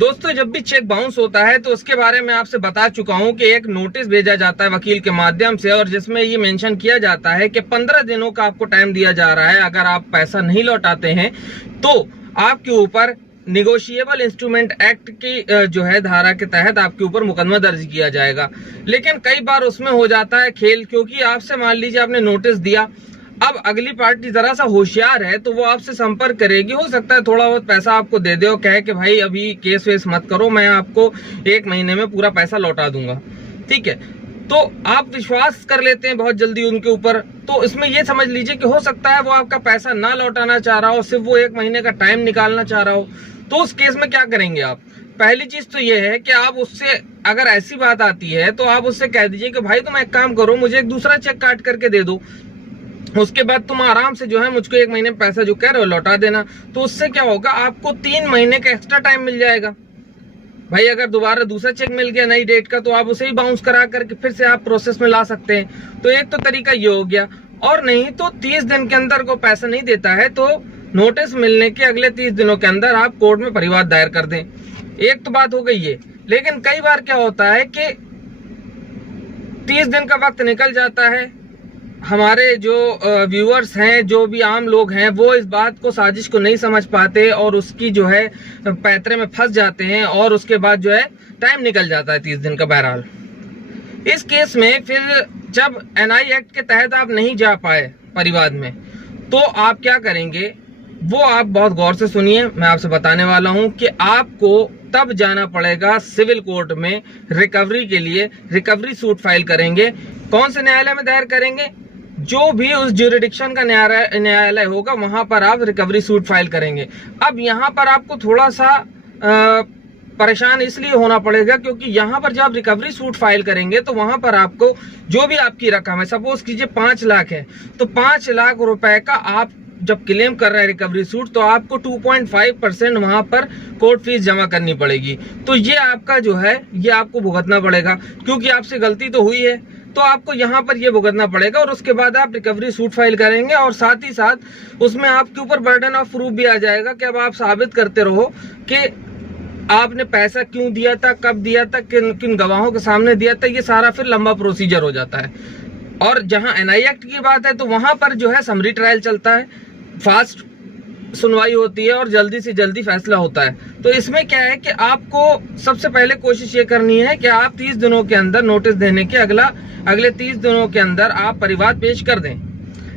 दोस्तों जब भी चेक बाउंस होता है तो उसके बारे में आपसे बता चुका हूं कि एक नोटिस भेजा जाता है वकील के माध्यम से, और जिसमें ये मेंशन किया जाता है कि 15 दिनों का आपको टाइम दिया जा रहा है। अगर आप पैसा नहीं लौटाते हैं तो आपके ऊपर निगोशिएबल इंस्ट्रूमेंट एक्ट की जो है धारा के तहत आपके ऊपर मुकदमा दर्ज किया जाएगा। लेकिन कई बार उसमें हो जाता है खेल, क्योंकि आपसे मान लीजिए आपने नोटिस दिया, अब अगली पार्टी जरा सा होशियार है तो वो आपसे संपर्क करेगी। हो सकता है थोड़ा बहुत पैसा आपको दे दे और कहे कि भाई अभी केस वेस मत करो, मैं आपको 1 महीने में पूरा पैसा लौटा दूंगा। ठीक है, तो आप विश्वास कर लेते हैं बहुत जल्दी उनके ऊपर। तो इसमें ये समझ लीजिए कि हो सकता है वो आपका पैसा ना लौटाना चाह रहा हो, सिर्फ वो 1 महीने का टाइम निकालना चाह रहा हो। तो उस केस में क्या करेंगे आप? पहली चीज तो ये है कि आप उससे, अगर ऐसी बात आती है तो आप उससे कह दीजिए कि भाई तुम एक काम करो, मुझे एक दूसरा चेक काट करके दे दो, उसके बाद तुम आराम से जो है मुझको 1 महीने में पैसा जो कह रहे हो लौटा देना। तो उससे क्या होगा, आपको 3 महीने का एक्स्ट्रा टाइम मिल जाएगा। भाई अगर दोबारा दूसरा चेक मिल गया नई डेट का तो आप उसे ही बाउंस करा करके फिर से आप प्रोसेस में ला सकते हैं। तो एक तो तरीका ये हो गया, और नहीं तो 30 दिन के अंदर को पैसा नहीं देता है तो नोटिस मिलने के अगले 30 दिनों के अंदर आप कोर्ट में परिवाद दायर कर दें। एक तो बात हो गई ये। लेकिन कई बार क्या होता है कि 30 दिन का वक्त निकल जाता है, हमारे जो व्यूअर्स हैं, जो भी आम लोग हैं, वो इस बात को, साजिश को नहीं समझ पाते और उसकी जो है पैतरे में फंस जाते हैं, और उसके बाद जो है टाइम निकल जाता है 30 दिन का। बहरहाल इस केस में फिर जब एनआई एक्ट के तहत आप नहीं जा पाए परिवाद में, तो आप क्या करेंगे वो आप बहुत गौर से सुनिए। मैं आपसे बताने वाला हूं कि आपको तब जाना पड़ेगा सिविल कोर्ट में रिकवरी के लिए। रिकवरी सूट फाइल करेंगे। कौन से न्यायालय में दायर करेंगे? जो भी उस ज्यूरिडिक्शन का न्यायालय होगा वहां पर आप रिकवरी सूट फाइल करेंगे। अब यहाँ पर आपको थोड़ा सा परेशान इसलिए होना पड़ेगा क्योंकि यहाँ पर जब आप रिकवरी सूट फाइल करेंगे तो वहां पर आपको जो भी आपकी रकम है, सपोज कीजिए 5 लाख है, तो 5 लाख रुपए का आप जब क्लेम कर रहे हैं रिकवरी सूट, तो आपको 2.5% वहां पर कोर्ट फीस जमा करनी पड़ेगी। तो ये आपका जो है ये आपको भुगतना पड़ेगा, क्योंकि आपसे गलती तो हुई है तो आपको यहाँ पर ये भुगतना पड़ेगा। और उसके बाद आप रिकवरी सूट फाइल करेंगे, और साथ ही साथ उसमें आपके ऊपर बर्डन ऑफ प्रूफ भी आ जाएगा कि अब आप साबित करते रहो कि आपने पैसा क्यों दिया था, कब दिया था, किन किन गवाहों के सामने दिया था। ये सारा फिर लंबा प्रोसीजर हो जाता है। और जहां एनआई एक्ट की बात है तो वहां पर जो है समरी ट्रायल चलता है, फास्ट सुनवाई होती है और जल्दी से जल्दी फैसला होता है। तो इसमें क्या है कि आपको सबसे पहले कोशिश ये करनी है कि आप 30 दिनों के अंदर नोटिस देने के अगले 30 दिनों के अंदर आप परिवाद पेश कर दें।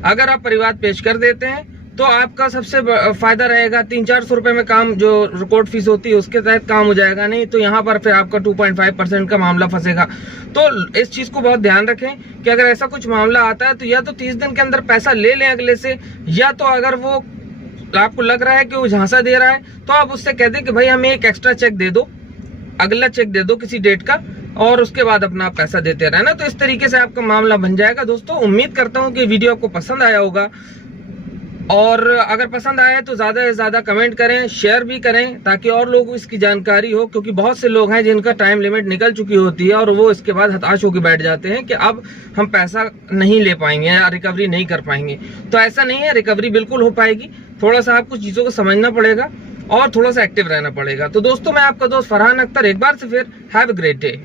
अगर आप परिवाद पेश कर देते हैं तो आपका सबसे फायदा रहेगा। 300-400 रुपए में काम, जो कोर्ट फीस होती है उसके तहत काम हो जाएगा। नहीं तो यहाँ पर फिर आपका 2.5% का मामला फंसेगा। तो इस चीज को बहुत ध्यान रखें कि अगर ऐसा कुछ मामला आता है तो या तो 30 दिन के अंदर पैसा ले लें अगले से, या तो अगर वो आपको लग रहा है कि वो झांसा दे रहा है तो आप उससे कह दें कि भाई हमें एक एक्स्ट्रा चेक दे दो, अगला चेक दे दो किसी डेट का, और उसके बाद अपना पैसा देते रहना। तो इस तरीके से आपका मामला बन जाएगा। दोस्तों उम्मीद करता हूँ कि वीडियो आपको पसंद आया होगा, और अगर पसंद आए तो ज्यादा से ज्यादा कमेंट करें, शेयर भी करें, ताकि और लोगों को इसकी जानकारी हो। क्योंकि बहुत से लोग हैं जिनका टाइम लिमिट निकल चुकी होती है और वो इसके बाद हताश होकर बैठ जाते हैं कि अब हम पैसा नहीं ले पाएंगे या रिकवरी नहीं कर पाएंगे। तो ऐसा नहीं है, रिकवरी बिल्कुल हो पाएगी। थोड़ा सा आपको चीजों को समझना पड़ेगा और थोड़ा सा एक्टिव रहना पड़ेगा। तो दोस्तों मैं आपका दोस्त फरहान अख्तर एक बार से फिर हैव अ ग्रेट डे।